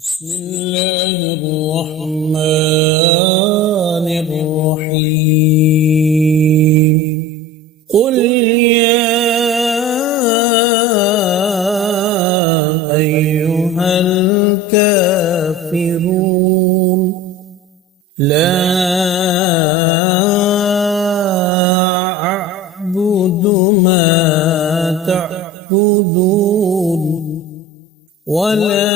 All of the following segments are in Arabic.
بسم الله الرحمن الرحيم. قل يا أيها الكافرون لا أعبد ما تعبدون ولا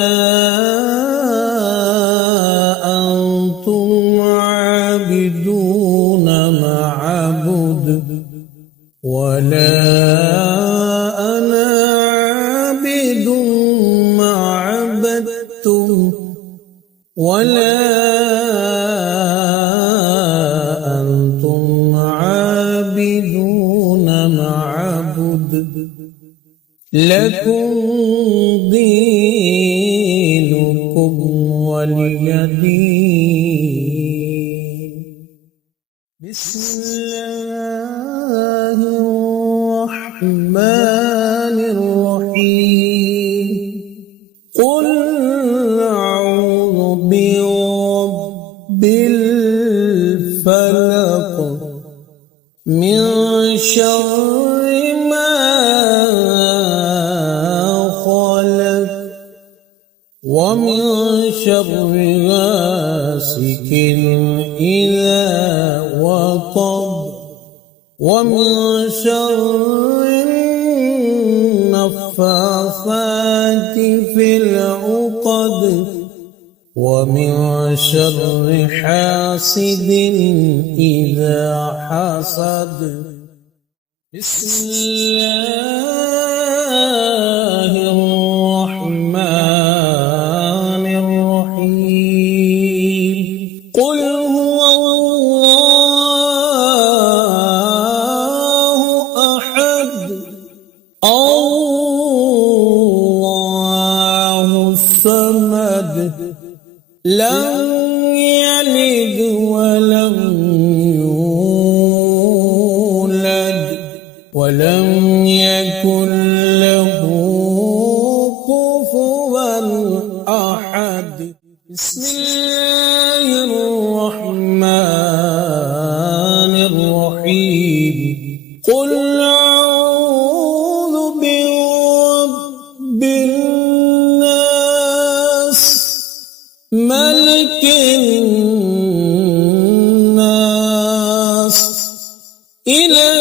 أنتم عابدون ما أعبد ولا أنا عابد ما عبدتم ولا أنتم عابدون ما أعبد لكم دينكم ولي دين. بسم الله الرحمن الرحيم. قل أعوذ برب الفلق من شر ما خلق ومن شر غاسق إذا وقب ومن شر النفاثات في العقد ومن شر حاسد إذا حسد. بسم الله الرحمن الرحيم. قل هو الله أحد الله الصمد لم يلد ولم يولد ولم يكن له كفوا أحد. بسم الله الرحمن الرحيم. قل أعوذ برب الناس ملك الناس إله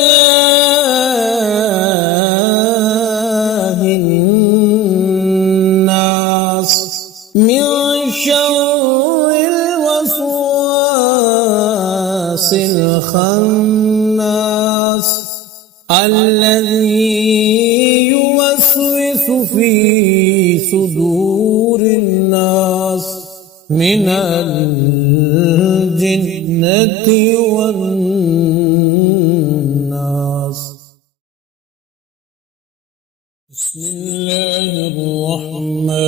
الناس من شر الوسواس الخناس الذي يوسوس في صدور الناس من الجنة والناس. بسم الله الرحمن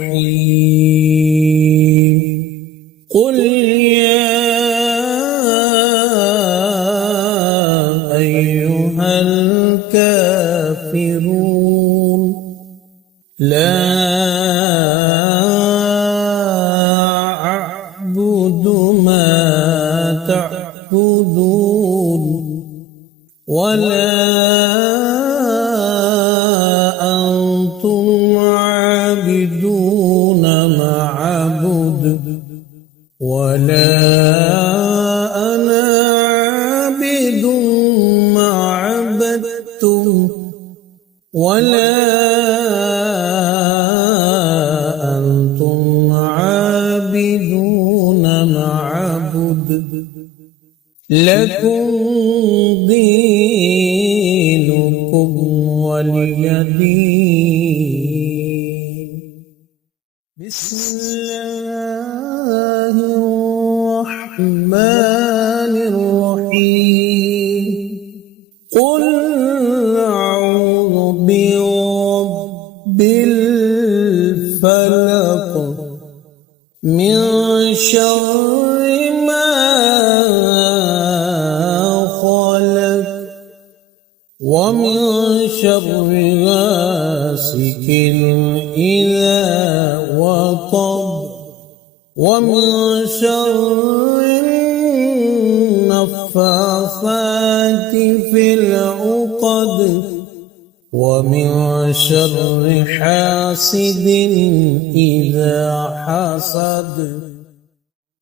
الرحيم. قل يا أيها الكافرون لا أعبد ما تعبدون ولا أنتم عابدون ما أعبد ولا أنا عابد ما عبدتم ولا أنتم عابدون ما أعبد لكم دينكم ولي دين. بسم الله الرحمن الرحيم. قل أعوذ برب الفلق من شر ما خلق ومن شر غاسق غاسق إذا وقب ومن شر النفاثات في العقد ومن شر حاسد إذا حسد.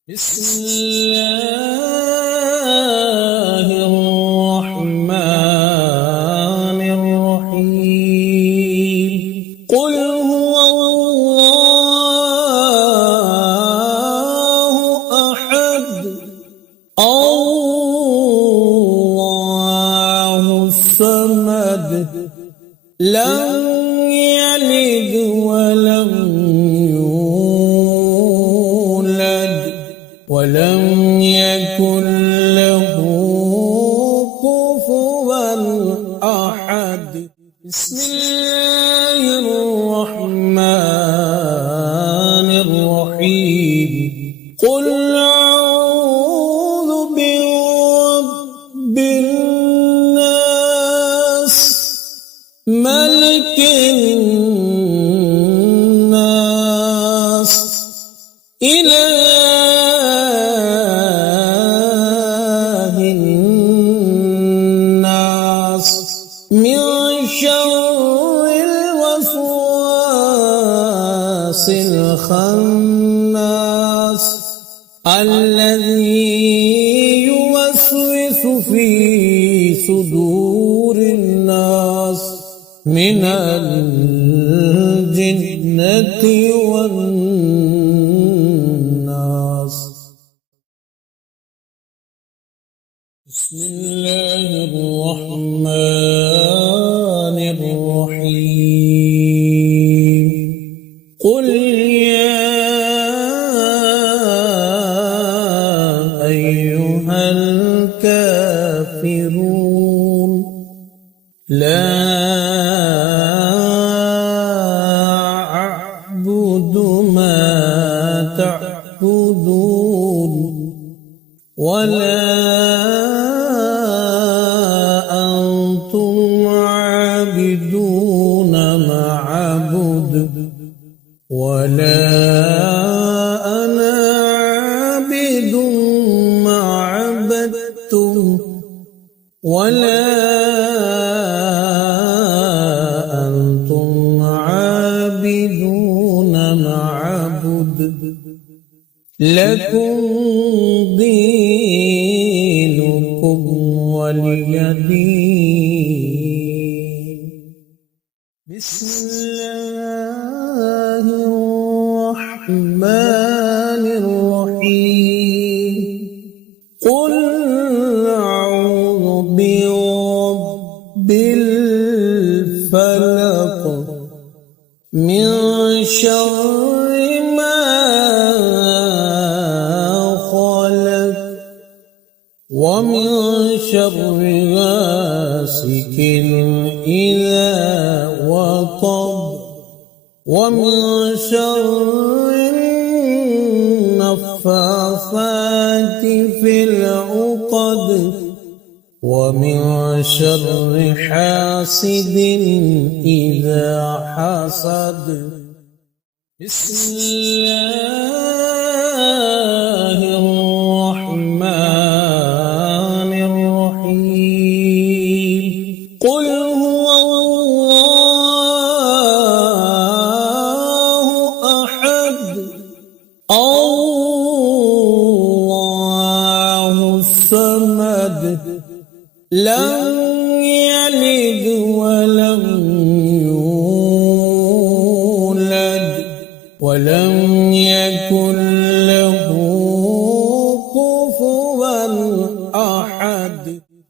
بسم الله الرحمن الرحيم. قل هو الله أحد الله الصمد لم يلد ولم يولد ولم يكن له كفوا أحد. بسم الله الرحمن الرحيم. قل أعوذ برب الناس ملك الناس إله الناس من شر الوسواس الخناس الذي يوسوس في صدور الناس من الجنة والناس. بسم الله الرحمن الرحيم. قل يا أيها الكافرون لا أعبد ما تعبدون ولا أنتم عابدون ما أعبد ولا أنا عابد ما عبدتم ولا أنتم عابدون ما أعبد لكم دينكم ولي دين. بسم الله الرحمن الرحيم. قل أعوذ برب الفلق من شر ما خلق ومن شر غاسق إذا وقب ومن شر النفاثات في العقد ومن شر حاسد إذا حسد. بسم الله الرحمن الرحيم. قل هو الله أحد الله الصمد لم يلد ولم يولد ولم يكن له كفوا أحد.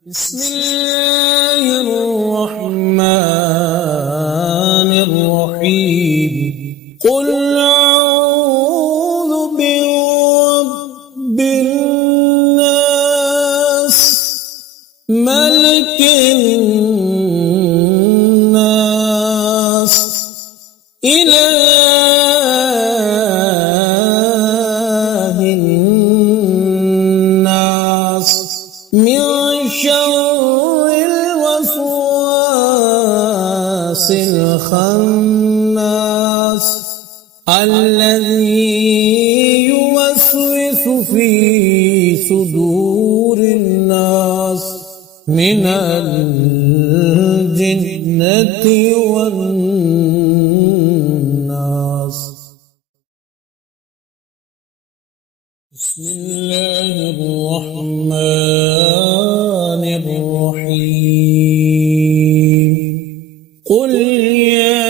بسم الله الرحمن الرحيم. قل أعوذ برب الناس ملك الناس إله الناس من شر الوسواس الخناس الذي يوسوس في صدور الناس من الجنة والناس. بسم الله الرحمن الرحيم. قل يا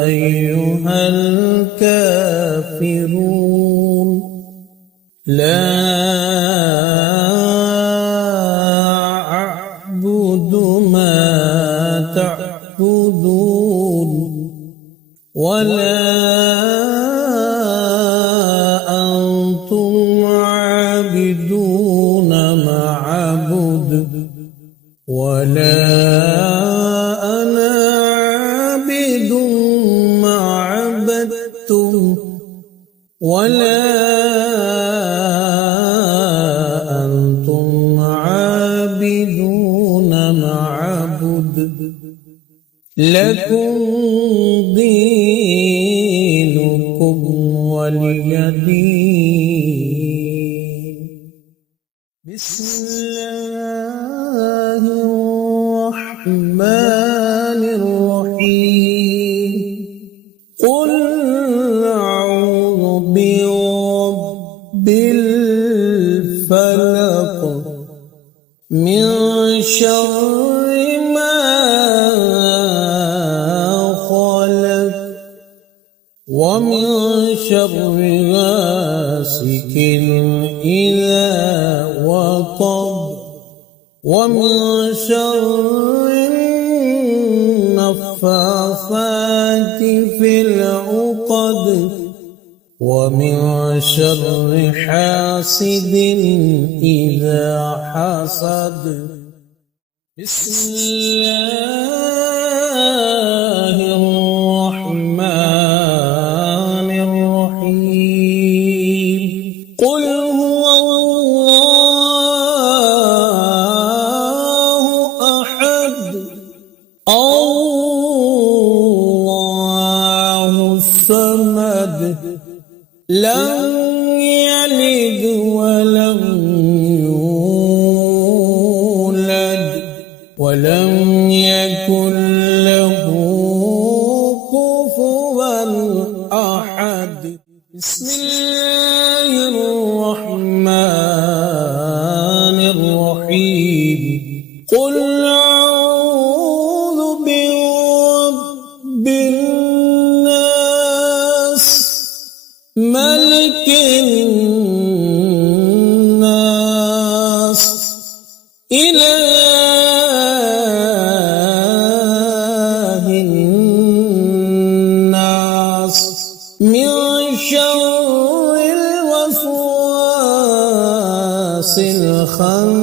أيها الكافرون لا أعبد ما تعبدون ولا أنتم عابدون ما أعبد ولا أنا عابد ما عبدتم ولا أنتم عابدون ما أعبد لكم دينكم ولي دين. بسم الله الرحمن الرحيم. قل أعوذ برب الفلق من شر ما خلق ومن شر غاسق إذا وقب ومن شر النفاثات في العقد ومن شر حاسد إذا حسد. بسم الله الرحمن الرحيم. قل هو الله أحد الله الصمد لم يلد ولم يولد ولم يكن له كفوا أحد. بسم الله الرحمن الرحيم. قل أعوذ برب الناس ملك الناس إله الناس من شر الوسواس الخناس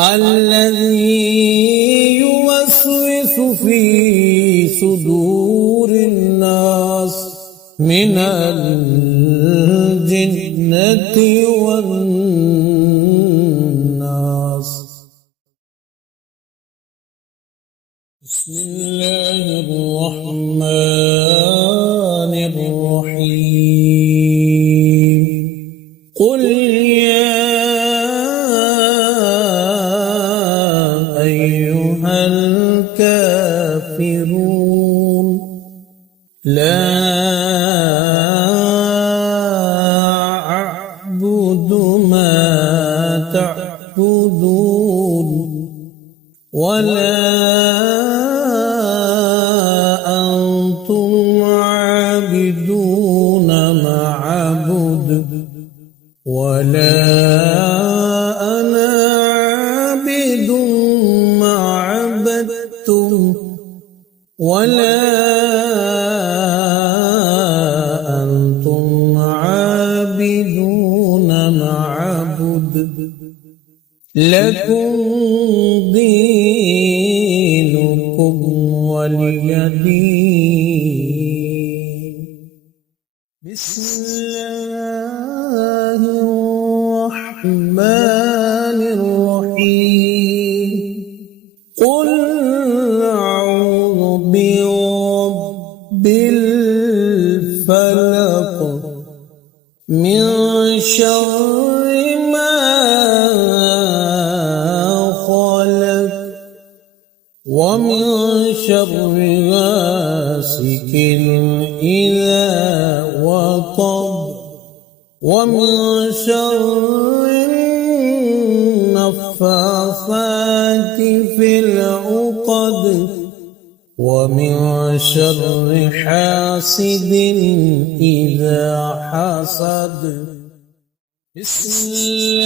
الذي يوسوس في صدور الناس من الجنة والناس. بسم الله الرحمن الرحيم. قل يا أيها الكافرون لا أعبد ما تعبدون ولا أنتم عابدون ما أعبد ولا أنا عابد ما عبدتم ولا أنتم عابدون ما أعبد لكم دينكم ولي دين. بسم الله الرحمن الرحيم. قل أعوذ شر ما خلق ومن شر غاسق إذا وقب ومن شر النفاثات في العقد ومن شر حاسد إذا حسد. بسم الله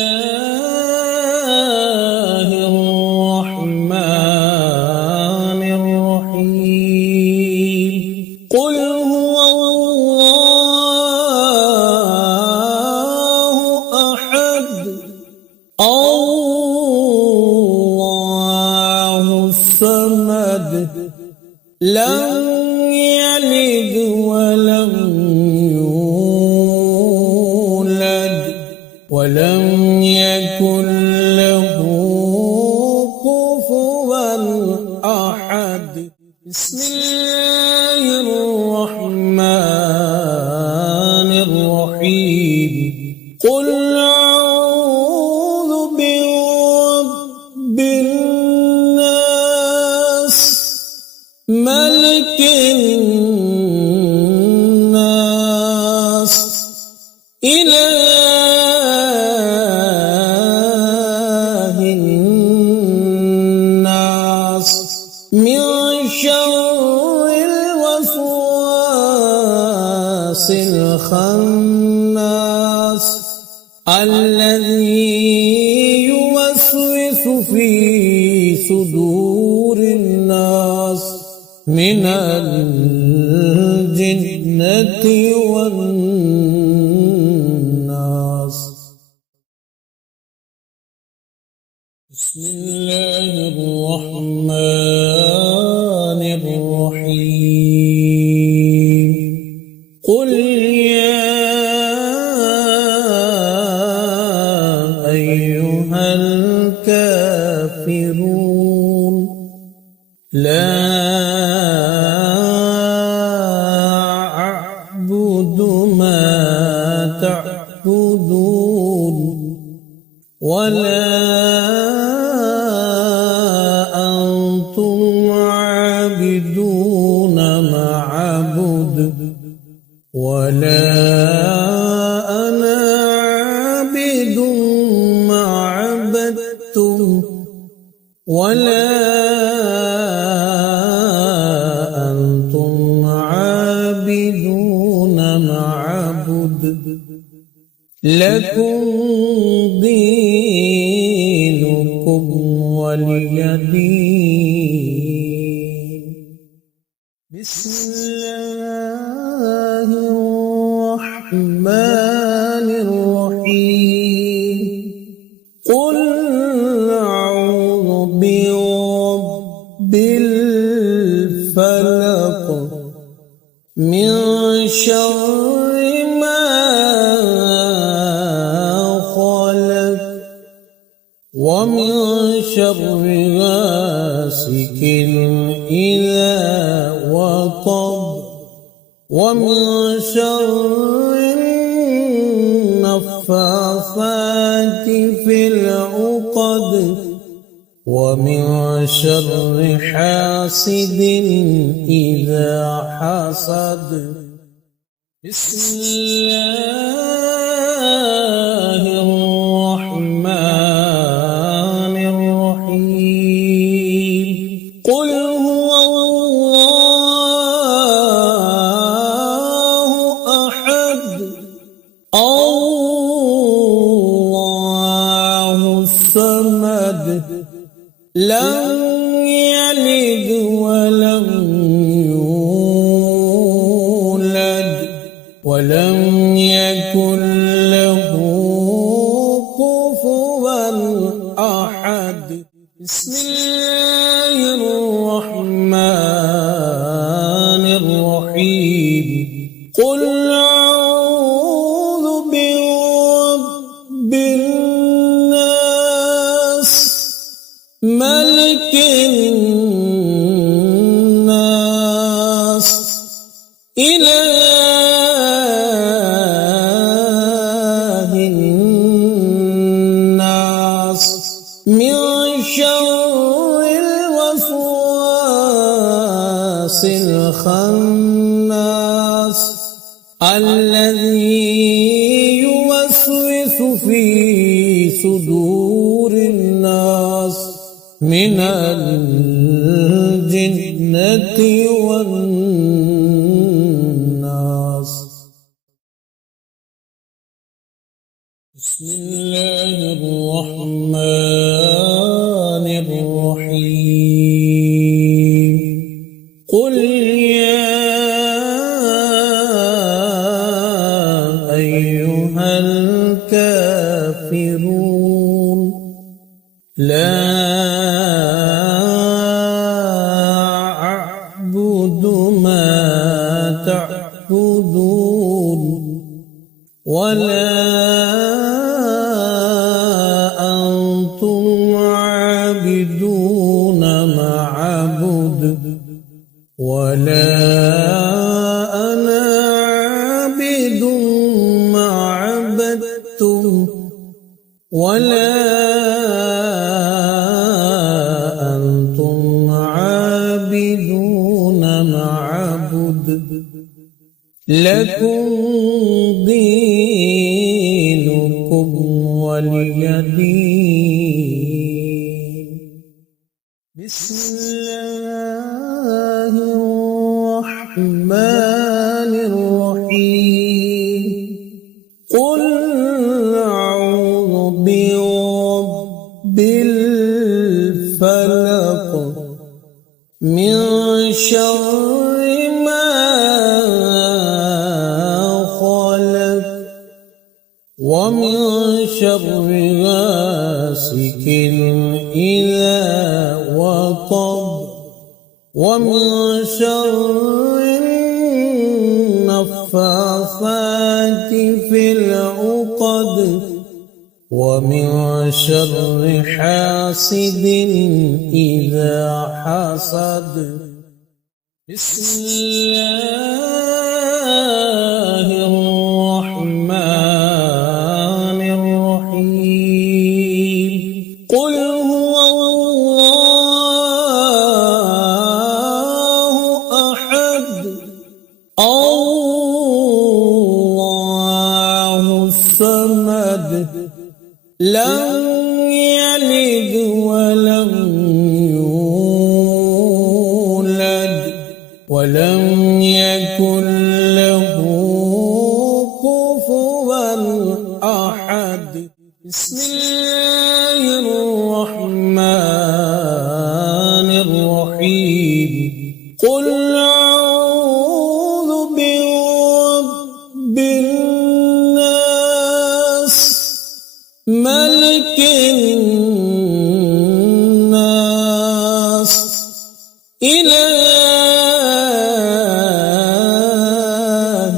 الرحمن الرحيم. قل هو الله أحد الله الصمد لم يلد ولم يولد ولم يكن له كفوا أحد. بسم الله الرحمن الرحيم. قل أعوذ برب الناس ملك الناس إله الناس من شر الوسواس الخناس الذي يوسوس في صدور الناس من الجنة والناس. بسم الله الرحمن الرحيم. قل يا أيها الكافرون لا أعبد ما تعبدون ولا أنتم عابدون ما أعبد ولا أنا عابد ما عبدتم ولا أنتم عابدون ما أعبد لكم دينكم ولي دين. بسم الله الرحمن الرحيم. قل أعوذ برب الفلق من شر ما خلق ومن شر غاسق إذا وقب ومن شر النفاثات في العقد ومن شر حاسد إذا حسد. بسم الله الرحمن الرحيم. قل هو الله أحد الله الصمد لم يلد ولم يولد ولم يكن له كفوا أحد. بسم الله الرحمن الرحيم. قل أعوذ برب الناس ملك الناس إله الوسواس الخناس الذي يوسوس في صدور الناس من الجنة والناس. بسم الله الرحمن الرحيم. قل يا أيها الكافرون لا أعبد ما تعبدون ولا أنتم عابدون ما أعبد ولا أنا عابد ما عبدتم ولا أنتم عابدون ما أعبد لكم دينكم ولي دين. بسم الله الرحمن الرحيم. قل أعوذ برب الفلق من شر ما خلق ومن شر غاسق إذا وقب ومن شر النفاثات في العقد ومن شر حاسد إذا حسد. بسم الله الرحمن الرحيم. قل هو الله أحد الله الصمد لم يلد ولم يولد ولم يكن له كفوا أحد. بسم الله الرحمن الرحيم. قل أعوذ برب الناس ملك الناس إله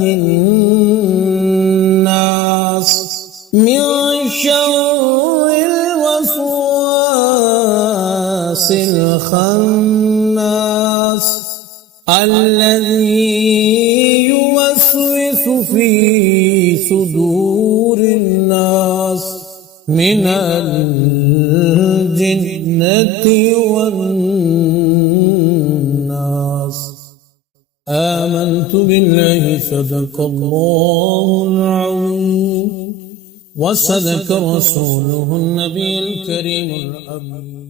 الناس من شر الوسواس الخناس الذي يوسوس في صدور الناس من الجنة والناس. آمنت بالله صدق الله العظيم وصدق رسوله النبي الكريم الأمين.